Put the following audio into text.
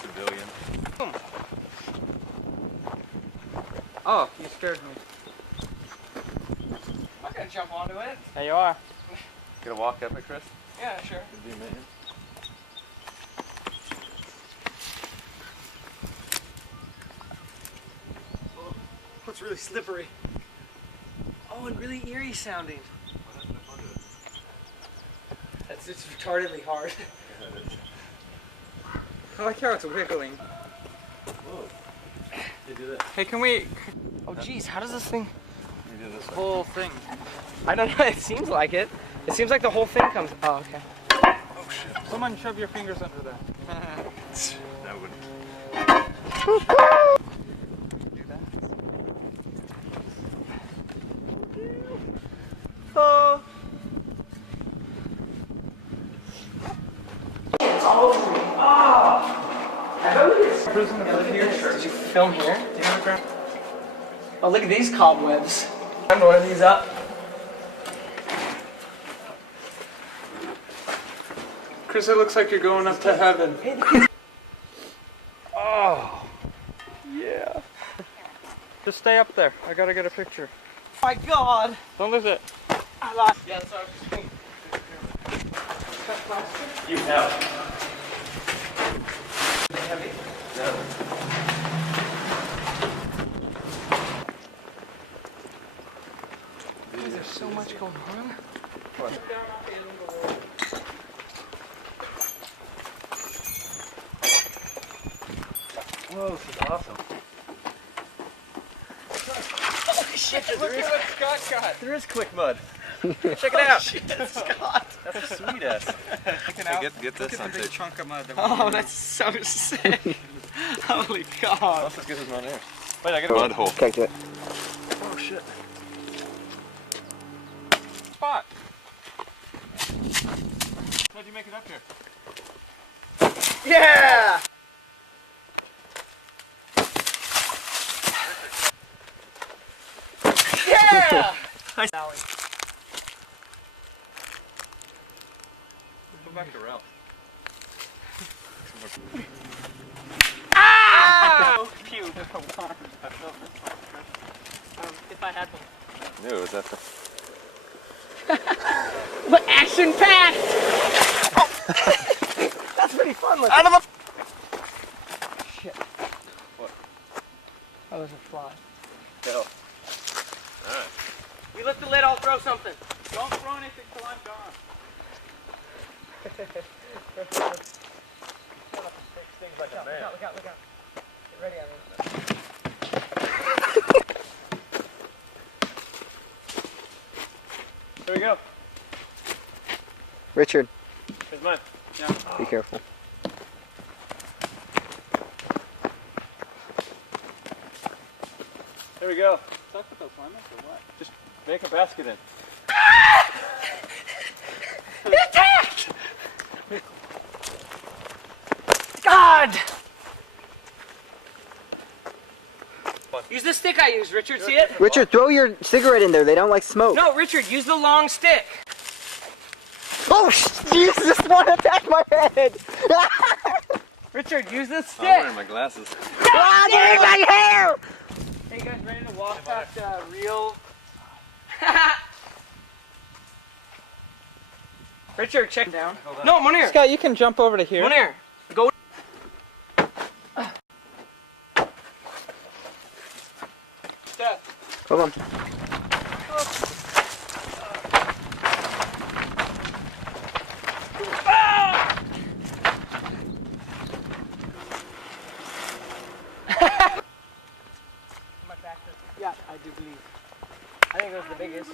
Civilian. Oh, you scared me. I'm gonna jump onto it. There you are. Gonna walk up it, Chris? Yeah, sure. Could be a minute. Oh, it's really slippery. Oh, and really eerie sounding. That's just retardedly hard. I like how it's wiggling. Whoa. They do that. Hey, can we... Oh, geez, how does this thing... We do this way. whole thing. I don't know, it seems like it. It seems like the whole thing comes... Oh, okay. Oh shit. Someone shove your fingers under that. That would. Do that. Oh. It's all over me. Oh. I know this. Prison of the future. Did you film here? Do you have a grab? Oh, look at these cobwebs. I'm one of these up. Chris, it looks like you're going up to heaven. Oh. Yeah. Just stay up there. I gotta get a picture. Oh my God. Don't lose it. I lost. Yeah, that's what I was just thinking. You have. Heavy? There's so much going on. Whoa, this is awesome. Holy shit, Look at what Scott got. There is quick mud. Check it out. Shit, Scott. That's a sweet ass. Hey, Get this Look on at the big tape. chunk of mud. That Oh, that's so sick. Holy God. Let's get this on air. Wait, I got a mud hole. Okay, do it. Oh shit. spot. How'd you make it up here? Yeah! Yeah! Nice. Go back to Ralph. Ah! Pew. If I had one. No, is that the... What action packed! That's pretty fun looking. Out of the... Shit. What? That was a fly. Hell. Alright. You lift the lid, I'll throw something. Don't throw anything till I'm gone. Look out, look out, look out. Get ready, Evan. There we go. Richard, Here's mine. Yeah. be careful. There we go. Stuck with those lemons or what? Just make a basket in. It attacked! God! Use the stick I used, Richard, see it? Richard, throw your cigarette in there. They don't like smoke. No, Richard, use the long stick. Oh, Jesus, one attacked my head. Richard, use the I'm stick. wearing my glasses. Ah, get in my hair! Hey, you guys ready to walk that real... Richard, check down. No, Munir. Scott, you can jump over to here. Munir, go. Steph. Hold on. Yeah, I do believe. I think it was the biggest.